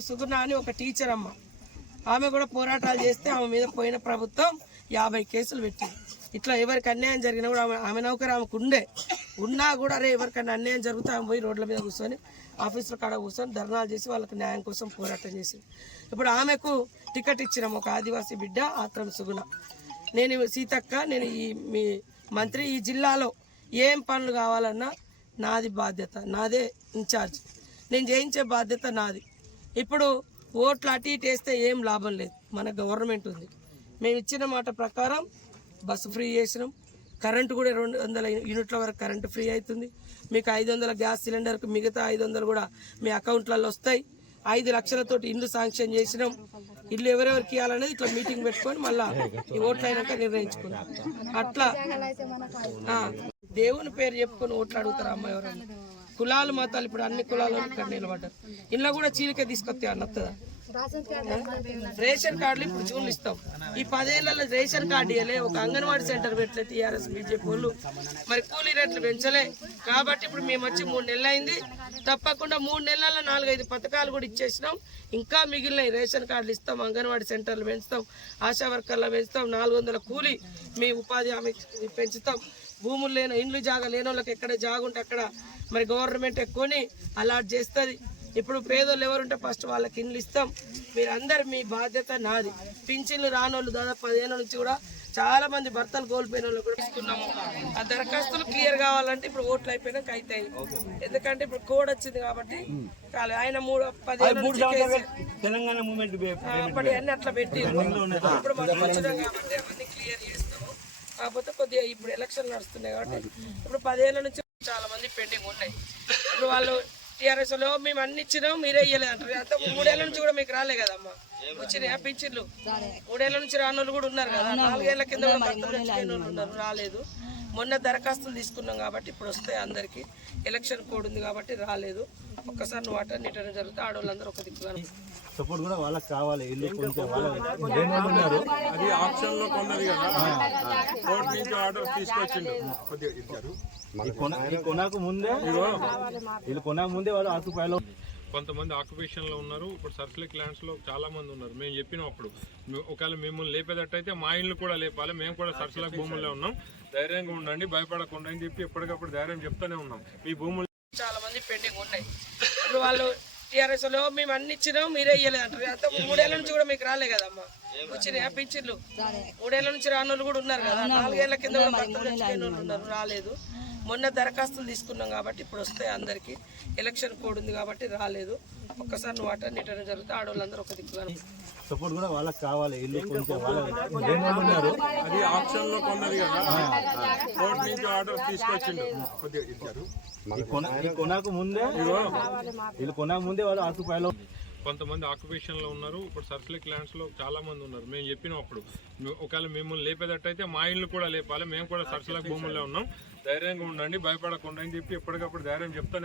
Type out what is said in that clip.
సుగుణ అని ఒక టీచర్ అమ్మ, ఆమె కూడా పోరాటాలు చేస్తే ఆమె మీద పోయిన ప్రభుత్వం 50 కేసులు పెట్టింది. ఇట్లా ఎవరికి అన్యాయం జరిగినా కూడా ఆమె నౌకరు ఆమెకు ఉన్నా కూడా అరే ఎవరికైనా అన్యాయం జరిగితే ఆమె పోయి రోడ్ల మీద కూర్చొని ఆఫీసుల కాడ కూర్చొని ధర్నాలు చేసి వాళ్ళకి న్యాయం కోసం పోరాటం చేసింది. ఇప్పుడు ఆమెకు టికెట్ ఇచ్చినాం, ఒక ఆదివాసీ బిడ్డ ఆత్రం సుగుణ. నేను సీతక్క, నేను మీ మంత్రి, ఈ జిల్లాలో ఏం పనులు కావాలన్నా నాది బాధ్యత, నాదే ఇన్ఛార్జ్, నేను చేయించే బాధ్యత నాది. ఇప్పుడు ఓట్లు అటు ఇటు వేస్తే ఏం లాభం లేదు, మన గవర్నమెంట్ ఉంది. మేము ఇచ్చిన మాట ప్రకారం బస్సు ఫ్రీ చేసినాం, కరెంటు కూడా 200 యూనిట్ల వరకు కరెంటు ఫ్రీ అవుతుంది. మీకు 500 గ్యాస్ సిలిండర్కి మిగతా 500 కూడా మీ అకౌంట్లలో వస్తాయి. 5 లక్షలతోటి ఇల్లు శాంక్షన్ చేసినాం. ఇల్లు ఎవరెవరికి ఇవ్వాలనేది ఇట్లా మీటింగ్ పెట్టుకొని మళ్ళీ ఈ ఓట్లు అయినాక నిర్ణయించుకున్నాం. అట్లా దేవుని పేరు చెప్పుకొని ఓట్లు అడుగుతారు అమ్మ ఎవరన్నా. కులాలు మతాలు ఇప్పుడు అన్ని కులాలు ఇక్కడ నిలబడ్డారు. ఇంట్లో కూడా చీలిక తీసుకొస్తే అన్నదా. రేషన్ కార్డులు ఇప్పుడు జూన్లు ఇస్తాం. ఈ 10 ఏళ్లలో రేషన్ కార్డు ఇవ్వలే, ఒక అంగన్వాడీ సెంటర్ పెట్టలే టీఆర్ఎస్ బీజేపీ వాళ్ళు. మరి కూలీ రేట్లు పెంచలే. కాబట్టి ఇప్పుడు మేము వచ్చి 3 నెలలు అయింది. తప్పకుండా 3 నెలల్లో 4-5 పథకాలు కూడా ఇచ్చేసినాం. ఇంకా మిగిలినవి రేషన్ కార్డులు ఇస్తాం, అంగన్వాడీ సెంటర్లు పెంచుతాం, ఆశా వర్కర్లు పెంచుతాం, 400 కూలీ మీ ఉపాధి హామీ పెంచుతాం. భూములు లేని ఇండ్లు జాగా లేని వాళ్ళకి ఎక్కడ జాగా ఉంటే అక్కడ మరి గవర్నమెంట్ ఎక్కువని అలాట్ చేస్తుంది. ఇప్పుడు పేదోళ్ళు ఎవరుంటే ఫస్ట్ వాళ్ళకి ఇండ్లు ఇస్తాం. మీరందరూ మీ బాధ్యత నాది. పింఛన్లు రానోళ్ళు దాదాపు 10 ఏళ్ళ నుంచి కూడా చాలా మంది భర్తలు కోల్పోయిన వాళ్ళు కూడా తీసుకున్నాము. ఆ దరఖాస్తులు క్లియర్ కావాలంటే ఇప్పుడు ఓట్లు అయిపోయినాక అవుతాయి. ఎందుకంటే ఇప్పుడు కోడ్ వచ్చింది కాబట్టి ఆయన 10 ఏళ్ళ నుంచి అన్ని అట్లా పెట్టి ఇప్పుడు మనం వచ్చినాం కాబట్టి అవన్నీ క్లియర్ చేస్తాము. కాకపోతే కొద్దిగా ఇప్పుడు ఎలక్షన్ నడుస్తున్నాయి కాబట్టి ఇప్పుడు 10 ఏళ్ళ నుంచి చాలా మంది పెండింగ్ ఉన్నాయి. ఇప్పుడు వాళ్ళు టీఆర్ఎస్ లో మేము అన్ని ఇచ్చినాం, మీరే ఇయ్యలేదు అంటారు. అంత 3 ఏళ్ళ నుంచి కూడా మీకు రాలే కదమ్మా, వచ్చినాయా పింఛన్లు? 3 ఏళ్ళ నుంచి రానోళ్ళు కూడా ఉన్నారు కదా, 4 ఏళ్ల కింద ఉన్నారు, రాలేదు. మొన్న దరఖాస్తులు తీసుకున్నాం కాబట్టి ఇప్పుడు వస్తాయి అందరికి. ఎలక్షన్ కోడ్ ఉంది కాబట్టి రాలేదు. ఒక్కసారి నువ్వు అటెండ్ ఇటెండ్ జరిగితే ఆడవాళ్ళందరూ ఒక దిక్కుగా సపోర్ట్ కూడా వాళ్ళకి కావాలి. ఇల్లు అది ఆప్షన్ లో కొన్నది కదా, కోర్టు నుంచి ఆర్డర్ తీసుకొచ్చిండు. కొనకు ముందే వాళ్ళు ఆక్యుపైలో కొంతమంది ఆక్యుపేషన్ లో ఉన్నారు. ఇప్పుడు సర్సిలిక్ ల్యాండ్స్ లో చాలా మంది ఉన్నారు. మేము చెప్పినాం అప్పుడు, ఒకవేళ మిమ్మల్ని లేపేటట్టయితే మా ఇల్లు కూడా లేపాలి, మేము కూడా సర్సిలిక్ భూముల్లో ఉన్నాం, ధైర్యంగా ఉండండి, భయపడకుండా అని చెప్పి ఎప్పటికప్పుడు ధైర్యం చెప్తానే ఉన్నాం. మీ భూములు చాలా మంది పెండింగ్ ఉన్నాయి. ఇప్పుడు వాళ్ళు టీఆర్ఎస్ లో మేము అన్ని ఇచ్చినాం, మీరే ఇయ్యలేదు అంటారు. అంత 3 ఏళ్ళ నుంచి కూడా మీకు రాలే కదమ్మా, వచ్చినాయా పింఛన్లు? 3 ఏళ్ళ నుంచి రానోళ్ళు కూడా ఉన్నారు కదా, 4 ఏళ్ల కింద ఉన్నారు, రాలేదు. మొన్న దరఖాస్తులు తీసుకున్నాం కాబట్టి ఇప్పుడు వస్తాయి అందరికి. ఎలక్షన్ కోడ్ ఉంది కాబట్టి రాలేదు. ఒక్కసారి నువ్వు అటెండ్ ఇటెండ్ జరిగితే ఆడవాళ్ళందరూ ఒక దిక్కుగా సపోర్ట్ కూడా వాళ్ళకి కావాలి. ఇల్లు అది ఆప్షన్ లో కొన్నది కదా, కోర్టు నుంచి ఆర్డర్ తీసుకొచ్చిండు. కొనకు ముందే వాళ్ళు ఆక్యుపైలో కొంతమంది ఆక్యుపేషన్ లో ఉన్నారు. ఇప్పుడు సర్సిలిక్ ల్యాండ్స్ లో చాలా మంది ఉన్నారు. మేము చెప్పినాం అప్పుడు, ఒకవేళ మిమ్మల్ని లేపేటట్టయితే మా ఇల్లు కూడా లేపాలి, మేము కూడా సర్సిలిక్ భూముల్లో ఉన్నాం, ధైర్యంగా ఉండండి, భయపడకుండా అని చెప్పి ఎప్పటికప్పుడు ధైర్యం చెప్తానే